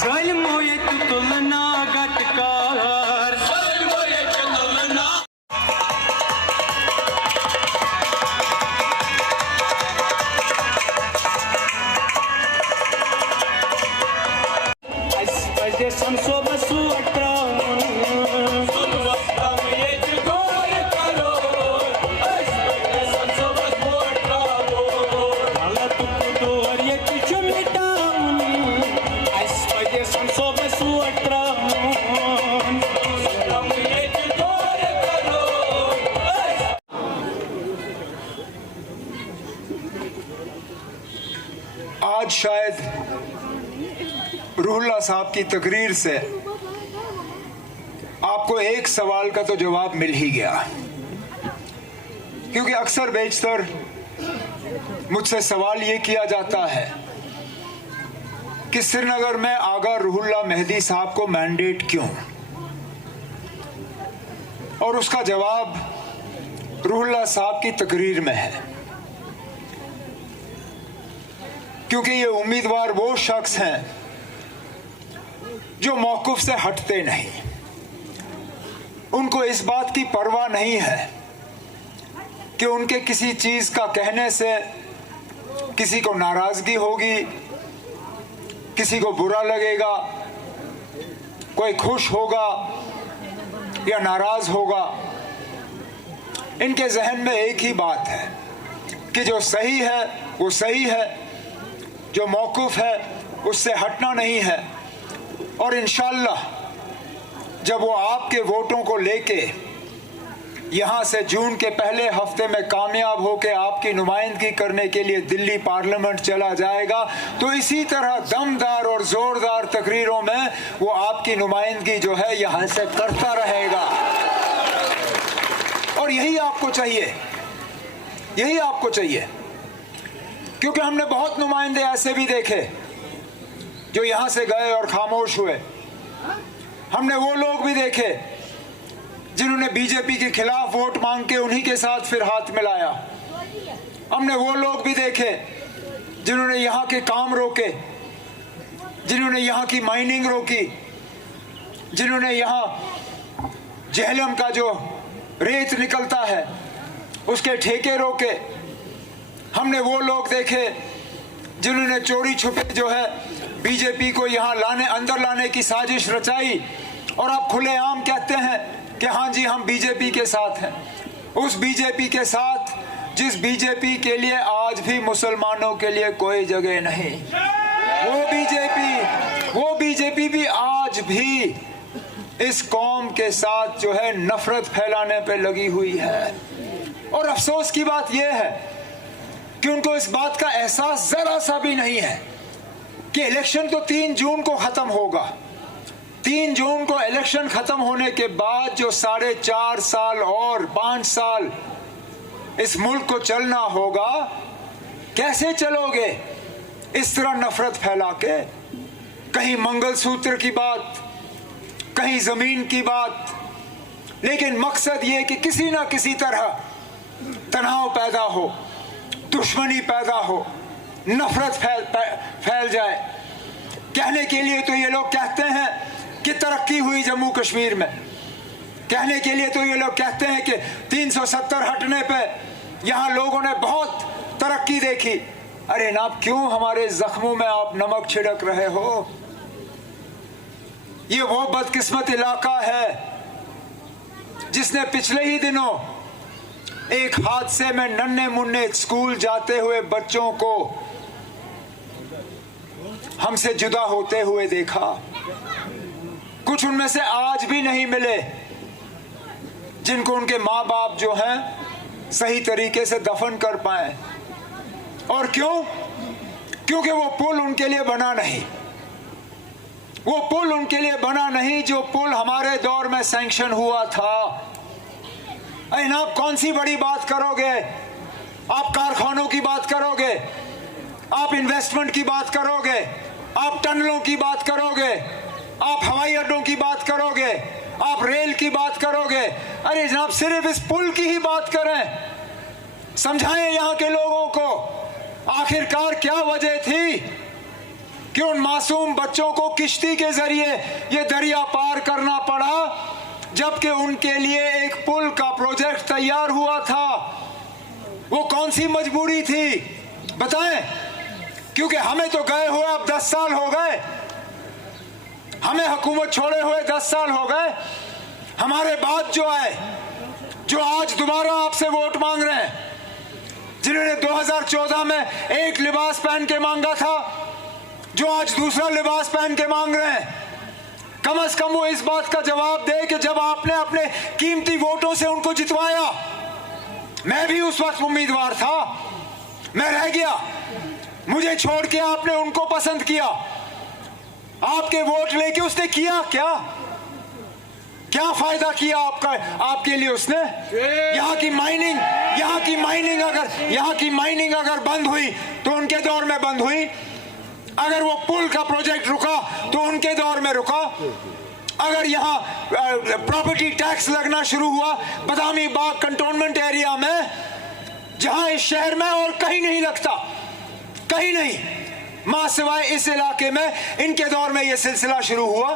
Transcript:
ज़ालिमो ये तुलना गटकार ज़ालिमो ये तुलना ऐसे संसो बसु आज शायद रूहुल्लाह साहब की तकरीर से आपको एक सवाल का तो जवाब मिल ही गया, क्योंकि अक्सर बेशतर मुझसे सवाल ये किया जाता है कि श्रीनगर में आगा रूहुल्लाह मेहदी साहब को मैंडेट क्यों, और उसका जवाब रूहुल्लाह साहब की तकरीर में है। क्योंकि ये उम्मीदवार वो शख्स हैं जो मौक़िफ़ से हटते नहीं, उनको इस बात की परवाह नहीं है कि उनके किसी चीज़ का कहने से किसी को नाराज़गी होगी, किसी को बुरा लगेगा, कोई खुश होगा या नाराज़ होगा। इनके जहन में एक ही बात है कि जो सही है वो सही है, जो मौक़िफ़ है उससे हटना नहीं है। और इंशाअल्लाह जब वो आपके वोटों को लेके यहाँ से जून के पहले हफ्ते में कामयाब होकर आपकी नुमाइंदगी करने के लिए दिल्ली पार्लियामेंट चला जाएगा, तो इसी तरह दमदार और ज़ोरदार तकरीरों में वो आपकी नुमाइंदगी जो है यहाँ से करता रहेगा। और यही आपको चाहिए, यही आपको चाहिए, क्योंकि हमने बहुत नुमाइंदे ऐसे भी देखे जो यहाँ से गए और खामोश हुए। हमने वो लोग भी देखे जिन्होंने बीजेपी के खिलाफ वोट मांग के उन्हीं के साथ फिर हाथ मिलाया। हमने वो लोग भी देखे जिन्होंने यहाँ के काम रोके, जिन्होंने यहाँ की माइनिंग रोकी, जिन्होंने यहाँ जहलम का जो रेत निकलता है उसके ठेके रोके। हमने वो लोग देखे जिन्होंने चोरी छुपे जो है बीजेपी को यहाँ अंदर लाने की साजिश रचाई, और आप खुलेआम कहते हैं कि हाँ जी हम बीजेपी के साथ हैं। उस बीजेपी के साथ जिस बीजेपी के लिए आज भी मुसलमानों के लिए कोई जगह नहीं, वो बीजेपी भी आज भी इस कौम के साथ जो है नफरत फैलाने पे लगी हुई है। और अफसोस की बात यह है कि उनको इस बात का एहसास जरा सा भी नहीं है कि इलेक्शन तो 3 जून को खत्म होगा। 3 जून को इलेक्शन खत्म होने के बाद जो 4.5 साल और 5 साल इस मुल्क को चलना होगा, कैसे चलोगे इस तरह नफरत फैला के? कहीं मंगलसूत्र की बात, कहीं जमीन की बात, लेकिन मकसद ये कि किसी ना किसी तरह तनाव पैदा हो, दुश्मनी पैदा हो, नफरत फैल जाए। कहने के लिए तो ये लोग कहते हैं कि तरक्की हुई जम्मू कश्मीर में, कहने के लिए तो ये लोग कहते हैं कि 370 हटने पे यहाँ लोगों ने बहुत तरक्की देखी। अरे नाब, क्यों हमारे जख्मों में आप नमक छिड़क रहे हो? ये वो बदकिस्मत इलाका है जिसने पिछले ही दिनों एक हादसे में नन्हे मुन्ने स्कूल जाते हुए बच्चों को हमसे जुदा होते हुए देखा। कुछ उनमें से आज भी नहीं मिले जिनको उनके माँ बाप जो हैं सही तरीके से दफन कर पाए। और क्यों? क्योंकि वो पुल उनके लिए बना नहीं, वो पुल उनके लिए बना नहीं जो पुल हमारे दौर में सैंक्शन हुआ था। आप कौन सी बड़ी बात करोगे? आप कारखानों की बात करोगे, आप इन्वेस्टमेंट की बात करोगे, आप टनलों की बात करोगे, आप हवाई अड्डों की बात करोगे, आप रेल की बात करोगे। अरे जनाब, सिर्फ इस पुल की ही बात करें, समझाएं यहाँ के लोगों को आखिरकार क्या वजह थी कि उन मासूम बच्चों को किश्ती के जरिए ये दरिया पार करना पड़ा, जबकि उनके लिए एक पुल का प्रोजेक्ट तैयार हुआ था। वो कौन सी मजबूरी थी बताएं? क्योंकि हमें तो गए हुए अब 10 साल हो गए, हमें हुकूमत छोड़े हुए 10 साल हो गए। हमारे बाद जो आए, जो आज दोबारा आपसे वोट मांग रहे हैं, जिन्होंने 2014 में एक लिबास पहन के मांगा था, जो आज दूसरा लिबास पहन के मांग रहे हैं, कम से कम वो इस बात का जवाब दे कि जब आपने अपने कीमती वोटों से उनको जितवाया, मैं भी उस वक्त उम्मीदवार था, मैं रह गया, मुझे छोड़ के आपने उनको पसंद किया, आपके वोट लेके उसने किया क्या? क्या फायदा किया आपका, आपके लिए उसने? यहाँ की माइनिंग अगर बंद हुई तो उनके दौर में बंद हुई, अगर वो पुल का प्रोजेक्ट रुका तो उनके दौर में रुका, अगर यहाँ प्रॉपर्टी टैक्स लगना शुरू हुआ बदामी बाग कंटोनमेंट एरिया में, जहां इस शहर में और कहीं नहीं लगता, कहीं नहीं, मां सिवाय इस इलाके में, इनके दौर में यह सिलसिला शुरू हुआ।